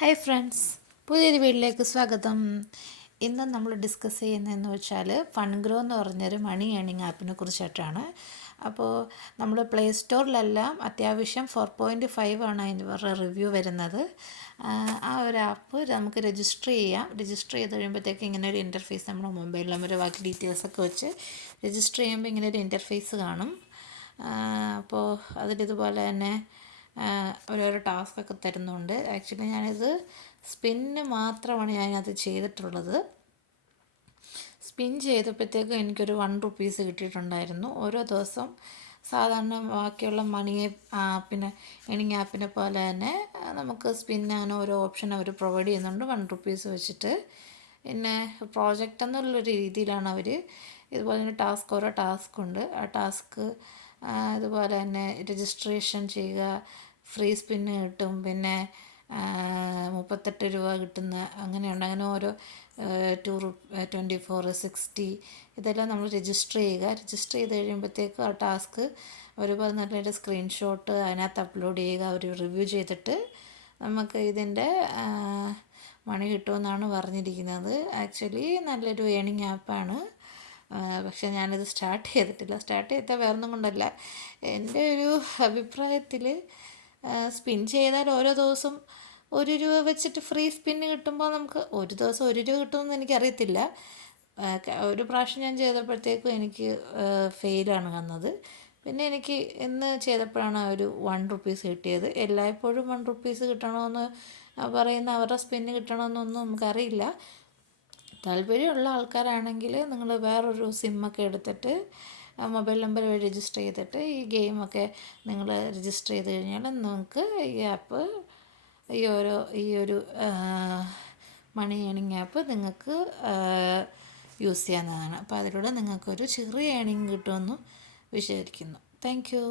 Hi friends, പുതിയൊരു വീഡിയോയിലേക്ക് സ്വാഗതം. ഇന്ന് നമ്മൾ ഡിസ്കസ് ചെയ്യുന്നതെന്ന് വെച്ചാൽ ഫൺഗ്രോ എന്ന് പറഞ്ഞൊരു മണി ഏണിംഗ് ആപ്പിനെ കുറിച്ചിട്ടാണ്. അപ്പോൾ നമ്മൾ പ്ലേ സ്റ്റോറിലെല്ലാം അത്യാവശ്യം 4.5 ആണ് അതിൻ്റെ റിവ്യൂ വരുന്നത്. ആ ഒരു ആപ്പ് നമുക്ക് രജിസ്റ്റർ ചെയ്യാം. രജിസ്റ്റർ ചെയ്ത് കഴിയുമ്പോഴത്തേക്ക് ഇങ്ങനെ ഒരു ഇൻ്റർഫേസ് നമ്മുടെ മൊബൈൽ നമ്പർ ബാക്കി ഡീറ്റെയിൽസൊക്കെ വെച്ച് രജിസ്റ്റർ ചെയ്യുമ്പോൾ ഇങ്ങനെ ഒരു ഇൻ്റർഫേസ് കാണും. അപ്പോൾ അതിലിതുപോലെ തന്നെ ഓരോരോ ടാസ്ക്കൊക്കെ തരുന്നുണ്ട്. ആക്ച്വലി ഞാനിത് സ്പിന്ന് മാത്രമാണ് ഞാനത് ചെയ്തിട്ടുള്ളത്. സ്പിൻ ചെയ്തപ്പോഴത്തേക്കും എനിക്കൊരു ₹1 കിട്ടിയിട്ടുണ്ടായിരുന്നു. ഓരോ ദിവസം സാധാരണ ബാക്കിയുള്ള മണി ആപ്പിനെ ഏണിംഗ് ആപ്പിനെ പോലെ തന്നെ നമുക്ക് സ്പിൻ അങ്ങനെ ഓരോ ഓപ്ഷൻ അവർ പ്രൊവൈഡ് ചെയ്യുന്നുണ്ട്. ₹1 വെച്ചിട്ട്. പിന്നെ പ്രോജക്റ്റ് എന്നുള്ളൊരു രീതിയിലാണ് അവർ ഇതുപോലെ തന്നെ ഓരോ ടാസ്ക് ഉണ്ട്. ആ ടാസ്ക് ഇതുപോലെ തന്നെ രജിസ്ട്രേഷൻ ചെയ്യുക, ഫ്രീ സ്പിന്ന് കിട്ടും, പിന്നെ ₹38 കിട്ടുന്ന അങ്ങനെയുണ്ട്. അങ്ങനെ ഓരോ 24, 60 ഇതെല്ലാം നമ്മൾ രജിസ്റ്റർ ചെയ്യുക. രജിസ്റ്റർ ചെയ്ത് കഴിയുമ്പോഴത്തേക്ക് ആ ടാസ്ക് അവർ നല്ലൊരു സ്ക്രീൻഷോട്ട് അതിനകത്ത് അപ്ലോഡ് ചെയ്യുക. അവർ റിവ്യൂ ചെയ്തിട്ട് നമുക്ക് ഇതിൻ്റെ മണി കിട്ടുമെന്നാണ് പറഞ്ഞിരിക്കുന്നത്. ആക്ച്വലി നല്ലൊരു ഏണിംഗ് ആപ്പാണ്. പക്ഷേ ഞാനിത് സ്റ്റാർട്ട് ചെയ്തിട്ടില്ല. സ്റ്റാർട്ട് ചെയ്താൽ വേറൊന്നും കൊണ്ടല്ല, എൻ്റെ ഒരു അഭിപ്രായത്തിൽ സ്പിൻ ചെയ്താൽ ഓരോ ദിവസം ₹1 വെച്ചിട്ട് ഫ്രീ സ്പിന്ന് കിട്ടുമ്പോൾ നമുക്ക് ഒരു ദിവസം ₹1 കിട്ടുമെന്ന് എനിക്കറിയത്തില്ല. ഒരു പ്രാവശ്യം ഞാൻ ചെയ്തപ്പോഴത്തേക്കും എനിക്ക് ഫെയിലാണ് വന്നത്. പിന്നെ എനിക്ക് ഇന്ന് ചെയ്തപ്പോഴാണ് ഒരു ₹1 കിട്ടിയത്. എല്ലായ്പ്പോഴും ₹1 കിട്ടണമെന്ന് പറയുന്ന അവരുടെ സ്പിന്ന് കിട്ടണമെന്നൊന്നും നമുക്കറിയില്ല. താല്പര്യമുള്ള ആൾക്കാരാണെങ്കിൽ നിങ്ങൾ വേറൊരു സിമ്മൊക്കെ എടുത്തിട്ട് മൊബൈൽ നമ്പർ വഴി രജിസ്റ്റർ ചെയ്തിട്ട് ഈ ഗെയിമൊക്കെ നിങ്ങൾ രജിസ്റ്റർ ചെയ്ത് കഴിഞ്ഞാൽ നിങ്ങൾക്ക് ഈ ആപ്പ് ഈ ഒരു മണി ഏണിംഗ് ആപ്പ് നിങ്ങൾക്ക് യൂസ് ചെയ്യാവുന്നതാണ്. അപ്പോൾ അതിലൂടെ നിങ്ങൾക്കൊരു ചെറിയ ഏണിംഗ് കിട്ടുമെന്ന് വിചാരിക്കുന്നു. Thank you.